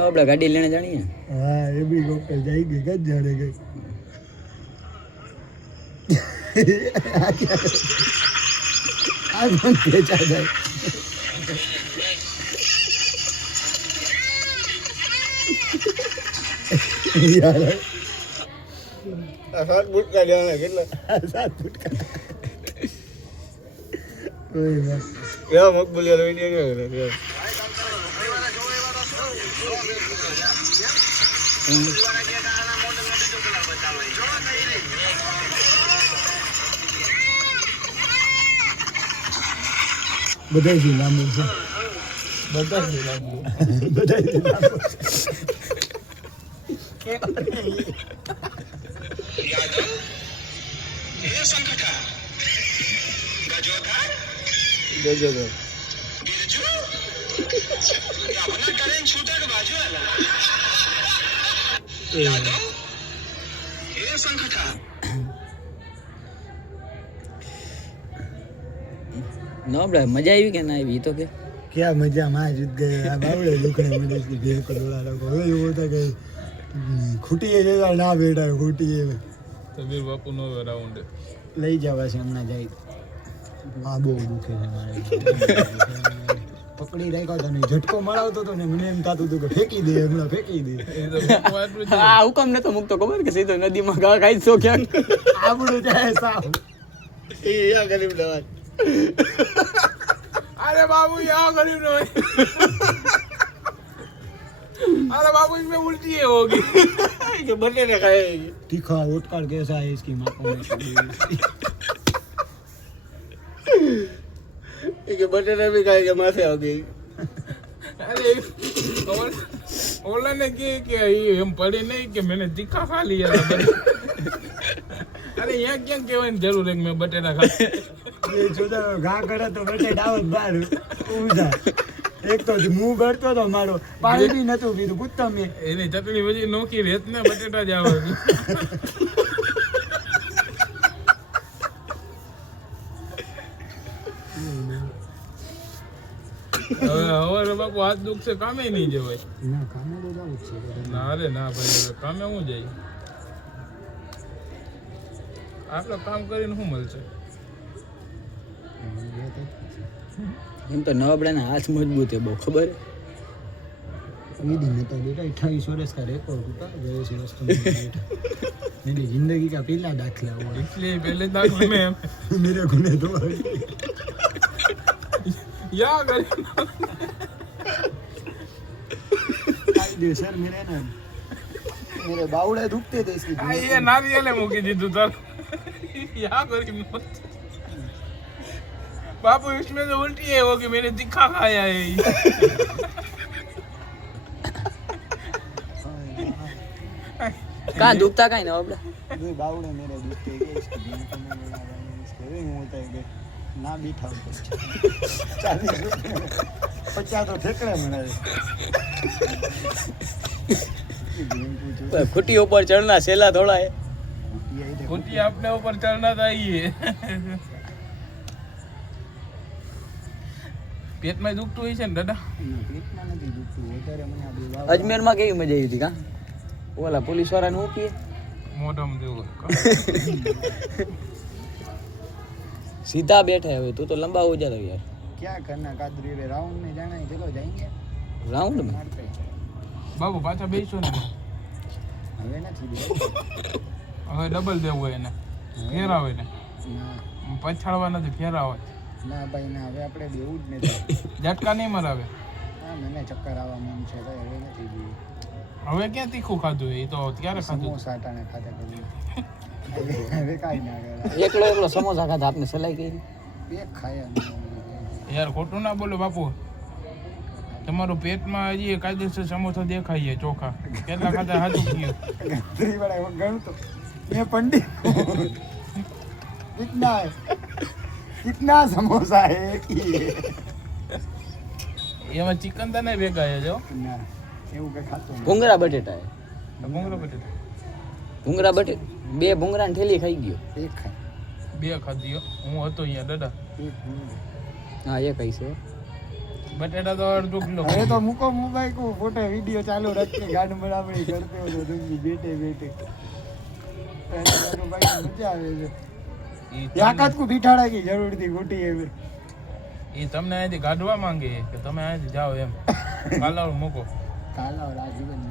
આપણે ગાડી લઈને જાણીએ. હા એ બી ડોક્ટર જઈ ગઈ કદ જાણે ગઈ. આ કોણ ખેંચા જાય? યાર આ 7 બુટકા દેવાના કેટલા? 7 બુટકા. કોઈ ના યા મકબૂલિયા વિડિયો કે બધાથી લાંબુ છે. બધાથી લાંબુ. બધાથી લાંબુ. યાદવ એ સંકટા ગજોધર ગજોધર બિરજુ अपना करें छूटक बाजू वाला यादव ये संकटा નો બ્રા મજા આવી કે ના આવી તો કે ક્યાં મજા માં જીત ગયે આ બાવળે દુખણે મને બે કરોડા લોકો હવે એવું તો કે ખૂટીએ જતા ના બેઠા ખૂટીએ તબીર બાપુ નો રાઉન્ડ લઈ જવા છે હમણાં જાય. આ બહુ દુખે છે મારે. પકડી રાખ્યો તો ને ઝટકો મરાવતો તો ને મને એમ થતું હતું કે ફેંકી દે હમણાં ફેંકી દે. આ હુકમ નતો મૂકતો ખબર કે સીધો નદીમાં ગા ખાઈ છો ક્યાંક આબડું જાય સાવ એ આ ગરીબ દવા. अरे बाबू यहाँ गरीब नहीं अरे बाबू इसमें उल्टी है होगी कि बने ने खाएगी तीखा वोटकार कैसा है इसकी माँ को कि बने ने भी खाएगा माँ से हो गई. अरे ओला ने कि हम पढ़े नहीं कि मैंने तीखा खा लिया अरे यहाँ क्या कहने जरूर है मैं बटेटा खा ये જોતા ઘા કરે તો બટેટા આવત બહાર ઉજા એક તો મું ગળતો તો મારો પાણી બી નતું પીધું કુત્તા મે એની ચટણી વજી નોકી રેત ને બટેટા જ આવે હવે બાપુ હાથ દુખ છે કામે નહીં જવાય. ના કામે તો જાવું છે. ના અરે ના ભાઈ કામે હું જાય આપણે કામ કરીને શું મળશે. એમ તો નવાબડાના હાથ મજબૂત હે બહુ ખબર ईदी में तो बेटा 28 वर्ष का रिकॉर्ड होता गए से वस्तु मेरी जिंदगी का पहला दाखला हुआ इसलिए पहले दाखले में मेरे गुने तो या कर आई दे सर मेरे ना मेरे बावड़े दुखते थे इसकी ये नारियल है मुकी जी तू या करी मत बापू इसमें तो उल्टी है वो कि मैंने तीखा खाया है कहाँ दुखता कहीं ना बाबला ये बावड़े मेरे दुखते गए इसकी दिन को मैं लगा इसके वे होता है कि ना बैठा 40 रुपए 50 तो ठेकड़े मिले खुटी ऊपर चढ़ना सेला थोड़ा है खुटी अपने ऊपर चढ़ना चाहिए પેટમાં દુખતું હોય છે ને દાદા પેટમાં નથી દુખતું વધારે મને આ બે અજમેરમાં કેવી મજા આવી હતી કા ઓલા પોલીસ વાળાને હું કીએ મોઢામાં દેવું सीधा बैठा है तू तो लंबा हो जा रहा यार क्या करना कादरी रे राउंड में जाना है चलो जाएंगे राउंड में બાબુ પાછા બેસો ને હવે નથી હવે ડબલ દેવું હોય એને ફેરાવે ને પછાડવા નથી ફેરાવે ના ભાઈ ના હવે આપણે દેવું જ નથી ઝટકા નહીં મરાવે હા મને ચક્કર આવવા મન છે ભાઈ હવે નથી દેવું હવે ક્યાં તીખું ખાધું એ તો ક્યારે ખાધું સમોસા ટાણે ખાતા કરી હવે કાઈ ના કરે એકલો એકલો समोसा खाता आपने सलाई કરી એક ખાયા યાર ખોટું ના બોલો બાપુ તમારું પેટમાં હજી કાયદેસર સમોસા દેખાય છે ચોખા કેટલા ખાતા હાચું કયો ગંતરી વાળા ગણતો मैं पंडित कितना है कितना समोसा है એમાં ચિકન તો નહીં ભેગા છે જો ના એવું કે ખાતો ભૂંગળા બટેટા હે ભૂંગળા બટેટા ભૂંગરા બટે 2 ભૂંગરાની થેલી ખાઈ ગયો. એક ખાય 2 ખાધી હો. હું હતો અહીંયા દાદા. એક ભૂંગળું. હા એ કઈ છે. બટેટા તો અડધો કિલો હવે તો મૂકો મોબાઈલ કો ફોટો વિડીયો ચાલુ રાખીને ગાડ બરાબરી કરતો હતો દુઃખી બેઠે બેઠે ભાઈ મજા આવે છે યાકાત કો બિઠાડા की જરૂરથી ગોટી હવે એ તમને અહીંથી કાઢવા માંગે કે તમે અહીંથી જાઓ એમ કાલાવ મૂકો કાલા રાજીવન